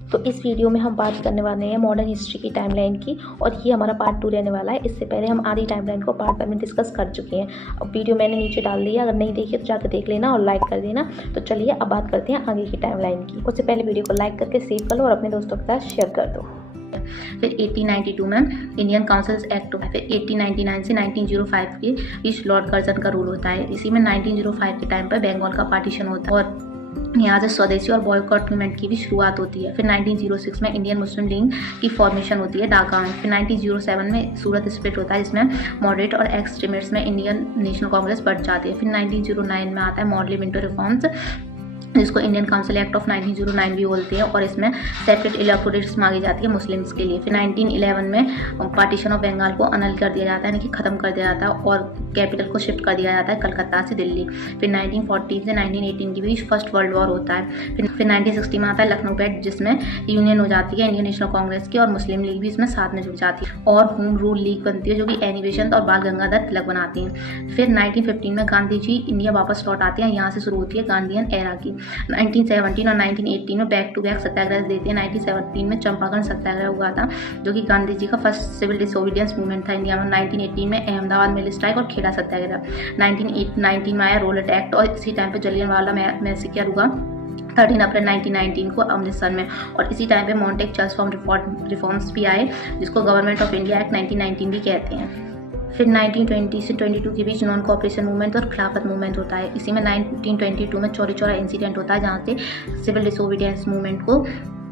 तो इस वीडियो में हम बात करने वाले हैं मॉडर्न हिस्ट्री की टाइमलाइन की, और ये हमारा पार्ट 2 रहने वाला है। इससे पहले हम आधी टाइमलाइन को पार्ट 1 में डिस्कस कर चुके हैं। अब वीडियो मैंने नीचे डाल दी है, अगर नहीं देखी तो जाकर देख लेना और लाइक कर देना। तो चलिए अब बात करते हैं आगे की टाइमलाइन की। उससे पहले वीडियो को लाइक करके सेव कर लो और अपने दोस्तों के साथ शेयर कर दो। फिर 1892 में इंडियन काउंसिल्स एक्ट होता है। फिर 1899 से 1905 के बीच लॉर्ड कर्जन का रूल होता है। इसी में 1905 के टाइम पर बंगाल का पार्टीशन होता है और यहाँ से स्वदेशी और बॉयकॉट मूवमेंट की भी शुरुआत होती है। फिर 1906 में इंडियन मुस्लिम लीग की फॉर्मेशन होती है ढाका में। फिर 1907 में सूरत स्प्लिट होता है, जिसमें मॉडरेट और एक्सट्रीमिस्ट में इंडियन नेशनल कांग्रेस बढ़ जाती है। फिर 1909 में आता है मॉडली मिंटो रिफॉर्म्स, जिसको इंडियन काउंसिल एक्ट ऑफ 1909 भी बोलते हैं, और इसमें सेपरेट इलेक्टोरेट्स मांगी जाती है मुस्लिम्स के लिए। फिर 1911 में पार्टीशन ऑफ बंगाल को अनल कर दिया जाता है, यानी कि खत्म कर दिया जाता है, और कैपिटल को शिफ्ट कर दिया जाता है कलकत्ता से दिल्ली। फिर 1914 से 1918 के बीच फर्स्ट वर्ल्ड वॉर होता है। फिर 1960 में आता है लखनऊ पैक्ट, जिसमें यूनियन हो जाती है इंडियन नेशनल कांग्रेस की, और मुस्लिम लीग भी इसमें साथ में जुड़ जाती है, और होम रूल लीग बनती है, जो कि एनी बेसंत और बाल गंगाधर तिलक बनाती हैं। फिर 1915 में गांधी जी इंडिया वापस लौट आते हैं। यहाँ से शुरू होती है गांधीयन एरा की। 1917 और 1918 में बैक टू बैक सत्याग्रह देते हैं। 1917 में चंपारण सत्याग्रह हुआ था, जो कि गांधी जी का फर्स्ट सिविल डिसोबीडियंस मूवमेंट था इंडिया में। 1918 में अहमदाबाद मिल स्ट्राइक और खेड़ा सत्याग्रह। 1919 में आया रोलेट एक्ट, और इसी टाइम पे जलियांवाला मैसेकर हुआ 13 अप्रैल 1919 को अमृतसर में, और इसी टाइम पे मॉन्टेक चर्च फॉर्म रिफॉर्म्स भी आए, जिसको गवर्नमेंट ऑफ इंडिया एक्ट 1919 भी कहते हैं। फिर 1920 से 22 के बीच नॉन कोऑपरेशन मूवमेंट और खिलाफत मूवमेंट होता है। इसी में 1922 में चौरी चौरा इंसिडेंट होता है, जहाँ से सिविल डिसोबीडियंस मूवमेंट को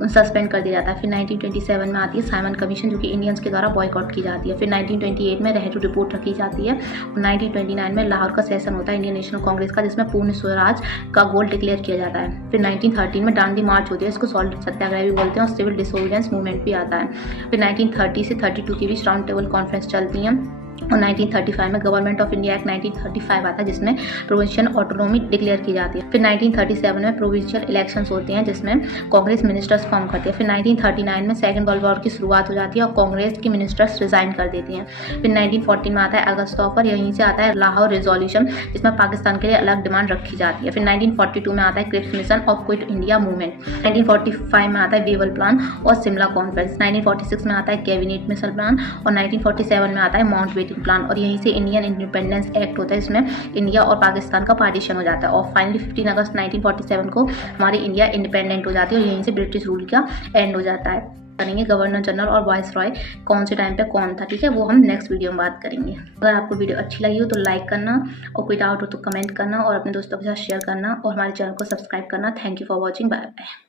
सस्पेंड कर दिया जाता है। फिर 1927 में आती है साइमन कमीशन, जो कि इंडियंस के द्वारा बॉयकॉट की जाती है। फिर 1928 में नेहरू रिपोर्ट रखी जाती है, और 1929 में लाहौर का सेशन होता है इंडियन नेशनल कांग्रेस का, जिसमें पूर्ण स्वराज का गोल डिक्लेयर किया जाता है। फिर 1913 में दांडी मार्च होती है, इसको सॉल्ट सत्याग्रह भी बोलते हैं, और सिविल डिसोबीडियंस मूवमेंट भी आता है। फिर 1930 से 32 के बीच राउंड टेबल कॉन्फ्रेंस चलती हैं, और 1935 में गवर्नमेंट ऑफ इंडिया एक्ट 1935 आता है, जिसमें प्रोविंशियल ऑटोनॉमी डिक्लेयर की जाती है। फिर 1937 में प्रोविंशियल इलेक्शंस होते हैं, जिसमें कांग्रेस मिनिस्टर्स फॉर्म करते हैं। फिर 1939 में सेकंड वर्ल्ड वॉर की शुरुआत हो जाती है, और कांग्रेस की मिनिस्टर्स रिजाइन कर देती हैं। फिर 1940 में आता है अगस्त ऑफर, यहीं से आता है लाहौर रेजोल्यूशन, जिसमें पाकिस्तान के लिए अलग डिमांड रखी जाती है। फिर 1942 में आता है क्रिप्स मिशन और क्विट इंडिया मूवमेंट। 1945 में आता है वेवल प्लान और शिमला कॉन्फ्रेंस। 1946 में आता है कैबिनेट मिशन प्लान, और 1947 में आता है माउंटबेटन प्लान, और यहीं से इंडियन इंडिपेंडेंस एक्ट होता है, इसमें इंडिया और पाकिस्तान का पार्टीशन हो जाता है। और फाइनली 15 अगस्त 1947 को हमारी इंडिया इंडिपेंडेंट हो जाती है, और यहीं से ब्रिटिश रूल का एंड हो जाता है। करेंगे गवर्नर जनरल और वाइस रॉय कौन से टाइम पे कौन था, ठीक है, वो हम नेक्स्ट वीडियो में बात करेंगे। अगर आपको वीडियो अच्छी लगी हो तो लाइक करना, और कोई डाउट हो तो कमेंट करना, और अपने दोस्तों के साथ शेयर करना, और हमारे चैनल को सब्सक्राइब करना। Thank you for watching, bye bye.